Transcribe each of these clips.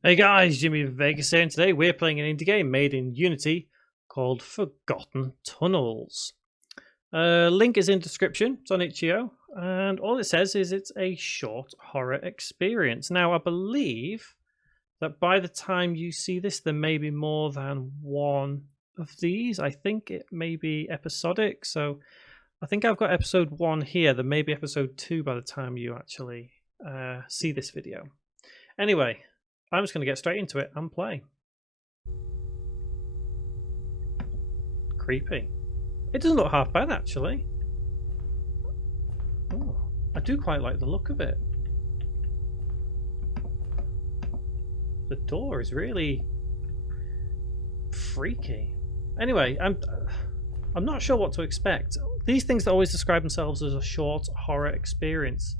Hey guys, Jimmy Vegas here, and today we're playing an indie game made in Unity called Forgotten Tunnels. Link is in description. It's on itch.io, and all it says is it's a short horror experience. Now, I believe that by the time you see this, there may be more than one of these. I think it may be episodic, so I think I've got episode 1 here. There may be episode 2 by the time you actually see this video. Anyway, I'm just going to get straight into it and play. Creepy. It doesn't look half bad, actually. Oh, I do quite like the look of it. The door is really freaky. Anyway, I'm not sure what to expect. These things that always describe themselves as a short horror experience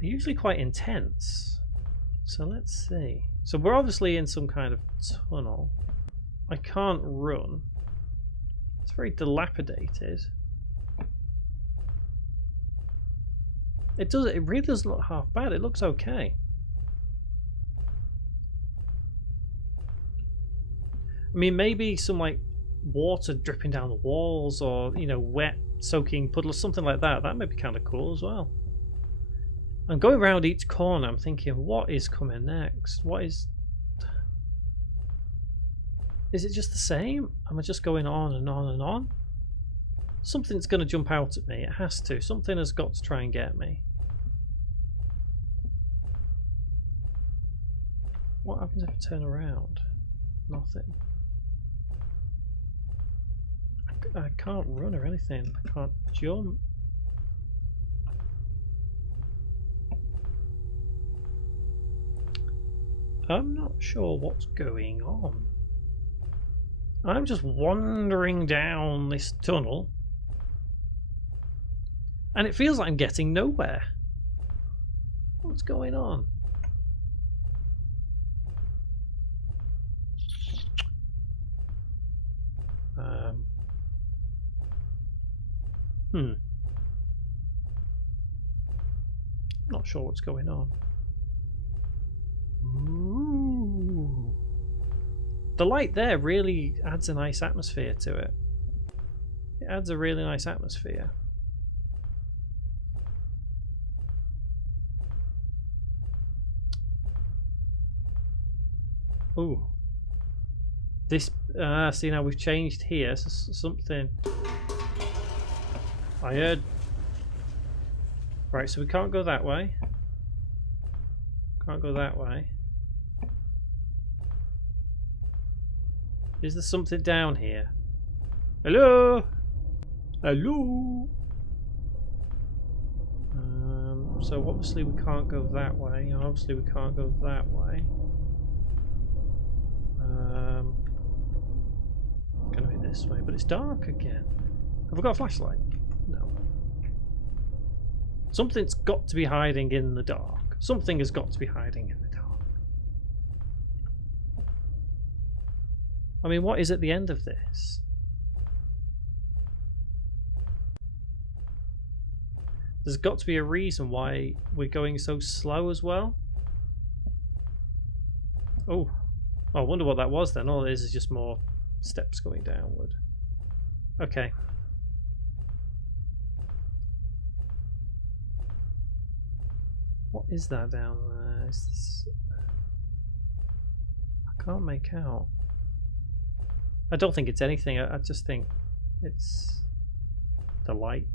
are usually quite intense. So let's see. So we're obviously in some kind of tunnel. I can't run. It's very dilapidated. It really doesn't look half bad. It looks okay. I mean, maybe some like water dripping down the walls, or wet soaking puddles, something like that. That might be kind of cool as well. I'm going around each corner. I'm thinking, what is coming next? What is it just the same? Am I just going on and on and on? Something's going to jump out at me. It has to. Something has got to try and get me. What happens if I turn around? Nothing. I can't run or anything. I can't jump. I'm not sure what's going on. I'm just wandering down this tunnel, and it feels like I'm getting nowhere. What's going on? Not sure what's going on. Ooh. The light there really adds a nice atmosphere to it. It adds a really nice atmosphere. Ooh. This, see, now we've changed here, so something I heard. Right, so we can't go that way. Can't go that way. Is there something down here? Hello? Hello? So obviously we can't go that way, and obviously we can't go that way. Gonna be this way, but it's dark again. Have I got a flashlight? No. Something's got to be hiding in the dark. Something has got to be hiding in the dark. I mean, what is at the end of this? There's got to be a reason why we're going so slow as well. Oh, I wonder what that was then. All it is just more steps going downward. Okay. What is that down there? Is this... I can't make out. I don't think it's anything. I just think it's the light.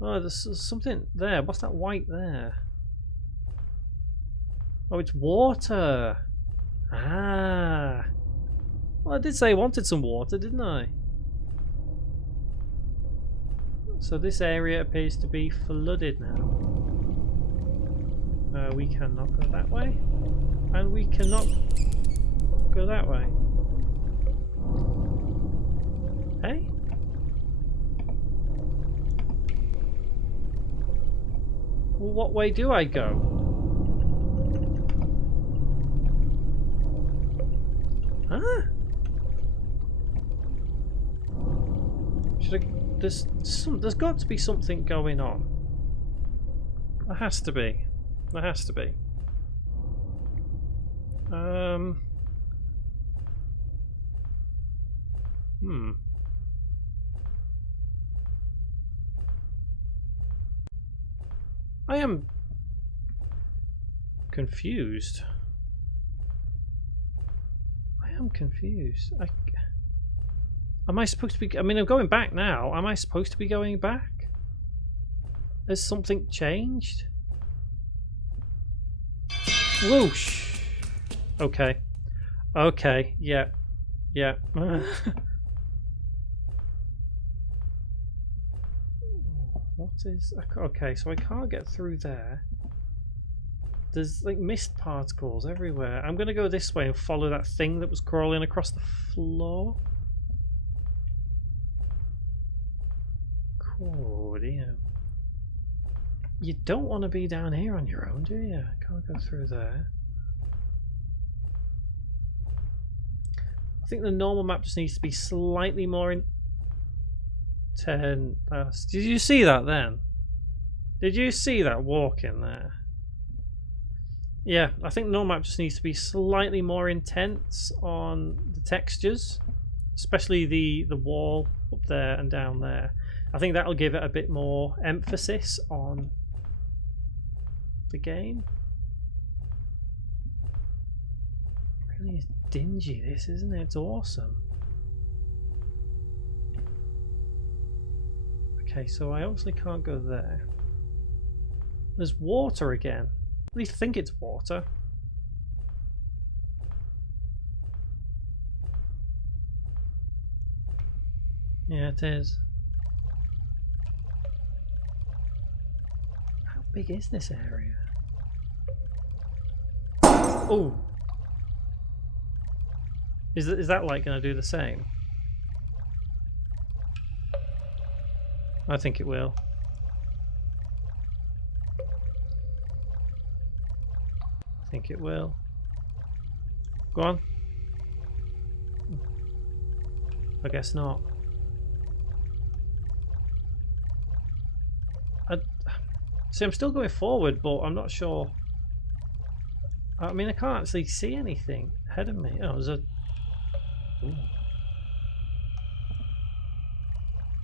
Oh, there's something there. What's that white there? Oh, it's water. Ah. Well, I did say I wanted some water, didn't I? So this area appears to be flooded now. We cannot go that way. And we cannot go that way. Hey? Well, what way do I go? Huh? Should I... There's got to be something going on. There has to be. There has to be. I am confused. I'm confused. Am I supposed to be... I mean, I'm going back now. Am I supposed to be going back? Has something changed? Whoosh! Okay. Okay, yeah. Yeah. What is... Okay, so I can't get through there. There's like mist particles everywhere. I'm going to go this way and follow that thing that was crawling across the floor. Cool, dear. You don't want to be down here on your own, do you? Can't go through there. I think the normal map just needs to be slightly more intense. Did you see that then? Did you see that walking there? Yeah, I think the normal map just needs to be slightly more intense on the textures, especially the wall up there and down there. I think that'll give it a bit more emphasis on the game. It really is dingy, this, isn't it? It's awesome. Okay, so I obviously can't go there. There's water again. At least think it's water. Yeah, it is. How big is this area? Oh! Is that light going to do the same? I think it will. I think it will. Go on. I guess not. See, I'm still going forward, but I'm not sure. I mean, I can't actually see anything ahead of me. Oh, there's a... Ooh.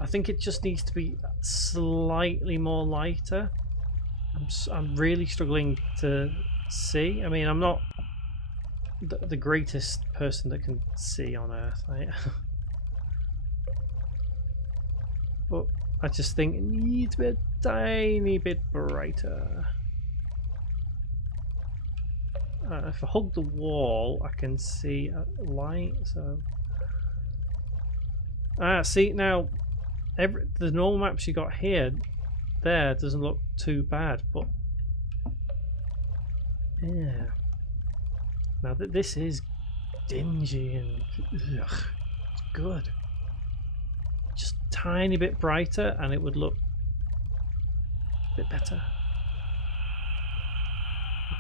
I think it just needs to be slightly more lighter. I'm really struggling to see. I mean, I'm not the greatest person that can see on Earth, right? But I just think it needs to be a tiny bit brighter. If I hug the wall, I can see a light. So, see now, the normal maps you got here, there doesn't look too bad, but yeah. Now that this is dingy and ugh, it's good. Just a tiny bit brighter, and it would look a bit better.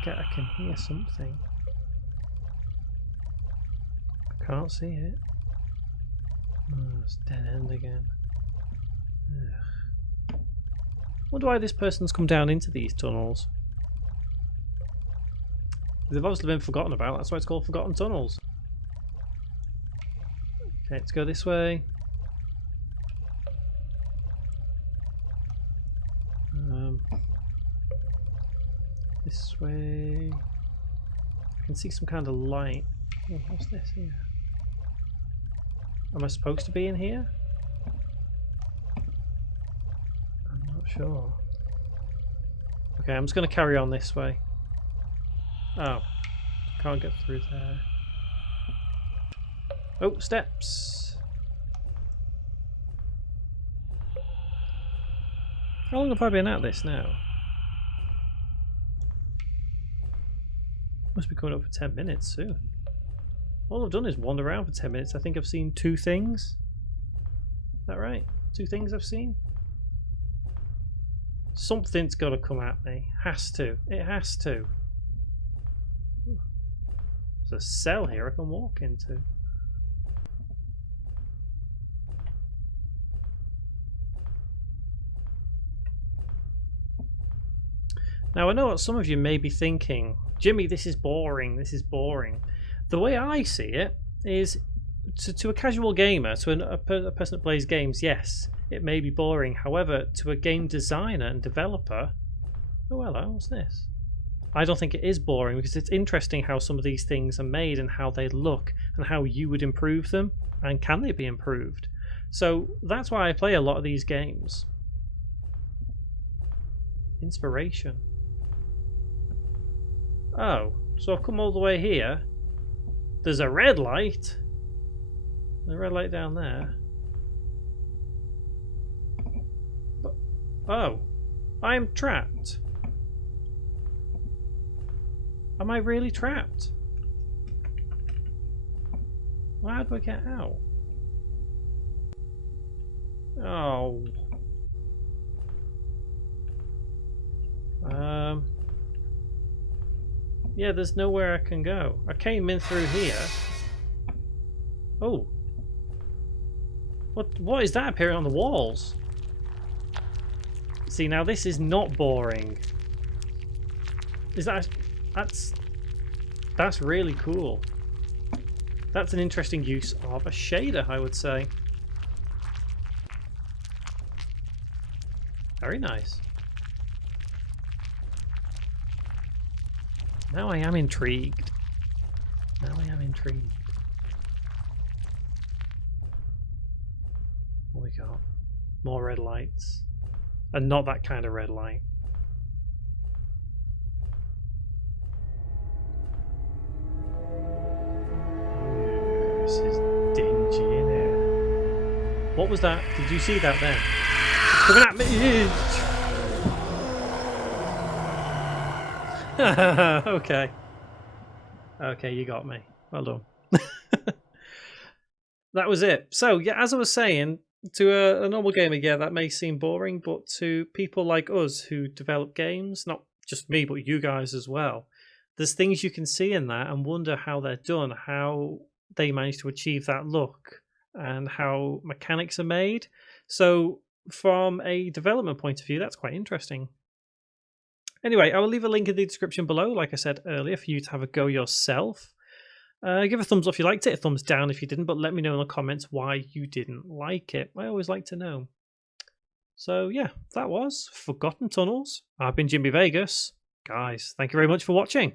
Okay, I can hear something. I can't see it. Oh, it's dead end again. Ugh. Wonder why this person's come down into these tunnels. They've obviously been forgotten about. That's why it's called Forgotten Tunnels. Okay, let's go this way. This way. I can see some kind of light. Oh, what's this here? Am I supposed to be in here? I'm not sure. Okay, I'm just going to carry on this way. Oh, can't get through there. Oh, steps. How long have I been at this now? Must be coming up for 10 minutes soon. All I've done is wander around for 10 minutes. I think I've seen 2 things. Is that right? 2 things I've seen? Something's got to come at me. Has to. It has to. There's a cell here I can walk into. Now I know what some of you may be thinking, Jimmy, this is boring, this is boring. The way I see it is, to a casual gamer, to a person that plays games, yes, it may be boring. However, to a game designer and developer, oh hello, what's this? I don't think it is boring, because it's interesting how some of these things are made and how they look and how you would improve them, and can they be improved. So that's why I play a lot of these games. Inspiration. Oh, so I've come all the way here. There's a red light. The red light down there. But, oh, I'm trapped. Am I really trapped? Well, how do I get out? Oh. Yeah, there's nowhere I can go. I came in through here. Oh. What is that appearing on the walls? See, now this is not boring. Is that's really cool. That's an interesting use of a shader, I would say. Very nice. Now I am intrigued. Now I am intrigued. What we got? More red lights. And not that kind of red light. Ooh, this is dingy in here. What was that? Did you see that then? It's coming at me! Okay. Okay, you got me. Well done. That was it. So, yeah, as I was saying, to a normal gamer, yeah, that may seem boring, but to people like us who develop games, not just me, but you guys as well, there's things you can see in that and wonder how they're done, how they manage to achieve that look, and how mechanics are made. So, from a development point of view, that's quite interesting. Anyway, I will leave a link in the description below, like I said earlier, for you to have a go yourself. Give a thumbs up if you liked it, a thumbs down if you didn't, but let me know in the comments why you didn't like it. I always like to know. So yeah, that was Forgotten Tunnels. I've been Jimmy Vegas. Guys, thank you very much for watching.